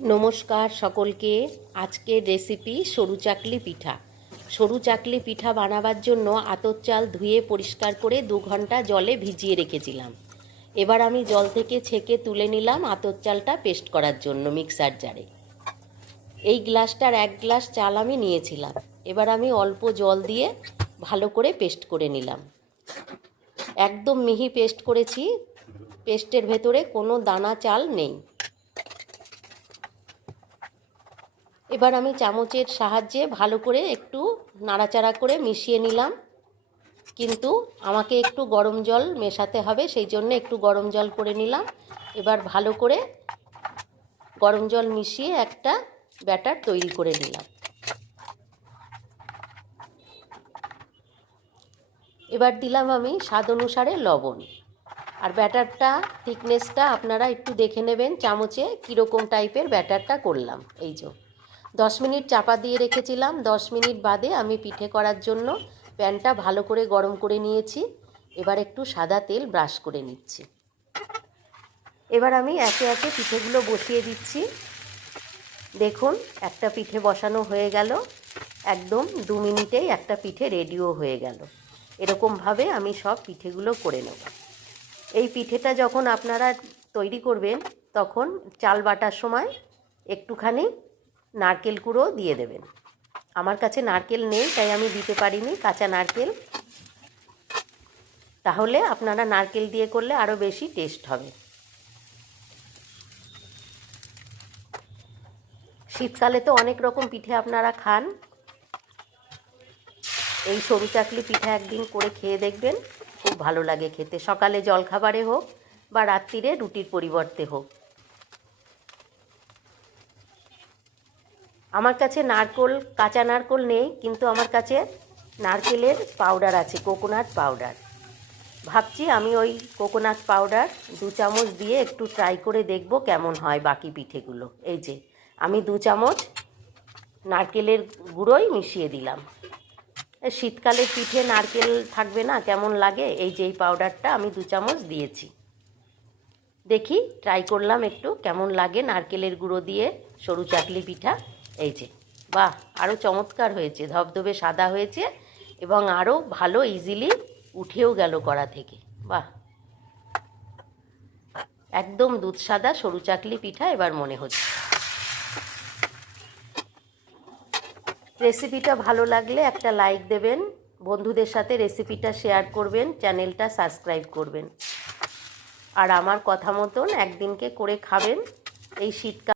নমস্কার সকলকে। আজকের রেসিপি সরু চাকলি পিঠা। সরু চাকলি পিঠা বানাবার জন্য আতপ চাল ধুয়ে পরিষ্কার করে 2 ঘন্টা জলে ভিজিয়ে রেখেছিলাম। এবার আমি জল থেকে ছেঁকে তুলে নিলাম আতপ চালটা পেস্ট করার জন্য মিক্সার জারে। এই গ্লাসটার 1 গ্লাস চাল আমি নিয়েছিলাম। এবার আমি অল্প জল দিয়ে ভালো করে পেস্ট করে নিলাম। একদম মিহি পেস্ট করেছি, পেস্টের ভেতরে কোনো দানা চাল নেই। এবার আমি চামচের সাহায্যে ভালো করে একটু নাড়াচাড়া করে মিশিয়ে নিলাম, কিন্তু আমাকে একটু গরম জল মেশাতে হবে, সেই জন্য একটু গরম জল করে নিলাম। এবার ভালো করে গরম জল মিশিয়ে একটা ব্যাটার তৈরি করে নিলাম। এবার দিলাম আমি স্বাদ অনুসারে লবণ। আর ব্যাটারটা থিকনেসটা আপনারা একটু দেখে নেবেন চামচে কীরকম টাইপের ব্যাটারটা করলাম। এই যে 10 মিনিট চাপা দিয়ে রেখেছিলাম। 10 মিনিট বাদে আমি পিঠে করার জন্য প্যানটা ভালো করে গরম করে নিয়েছি। এবার একটু সাদা তেল ব্রাশ করে নিচ্ছি। এবার আমি একে একে পিঠেগুলো বসিয়ে দিচ্ছি। দেখুন, একটা পিঠে বসানো হয়ে গেল। একদম 2 মিনিটেই একটা পিঠে রেডিও হয়ে গেল। এরকমভাবে আমি সব পিঠেগুলো করে নেব। এই পিঠেটা যখন আপনারা তৈরি করবেন তখন চাল বাটার সময় একটুখানি নারকেল কুড়ো দিয়ে দেবেন। আমার কাছে নারকেল নেই তাই আমি দিতে পারিনি কাঁচা নারকেল। তাহলে আপনারা নারকেল দিয়ে করলে আরও বেশি টেস্ট হবে। শীতকালে তো অনেক রকম পিঠে আপনারা খান। এই সরু চাকলি পিঠা একদিন করে খেয়ে দেখবেন, খুব ভালো লাগে খেতে। সকালে জলখাবারে হোক বা রাত্রিরে রুটির পরিবর্তে হোক। আমার কাছে কাঁচা নারকেল নেই, কিন্তু আমার কাছে নারকেলের পাউডার আছে, কোকোনাট পাউডার। ভাবছি আমি ওই কোকোনাট পাউডার 2 চামচ দিয়ে একটু ট্রাই করে দেখব কেমন হয় বাকি পিঠেগুলো। এই যে আমি 2 চামচ নারকেলের গুঁড়োই মিশিয়ে দিলাম। শীতকালের পিঠে নারকেল থাকবে না, কেমন লাগে। এই যে এই পাউডারটা আমি 2 চামচ দিয়েছি। দেখি ট্রাই করলাম একটু কেমন লাগে নারকেলের গুঁড়ো দিয়ে সরু চাকলি পিঠা। এই যে, বাহ, আরও চমৎকার হয়েছে, ধবধবে সাদা হয়েছে এবং আরও ভালো ইজিলি উঠেও গেল কড়া থেকে। বাহ, একদম দুধ সাদা সরু চাকলি পিঠা এবার মনে হচ্ছে। রেসিপিটা ভালো লাগলে একটা লাইক দেবেন, বন্ধুদের সাথে রেসিপিটা শেয়ার করবেন, চ্যানেলটা সাবস্ক্রাইব করবেন। আর আমার কথা মতন একদিনকে করে খাবেন এই শীতকাল।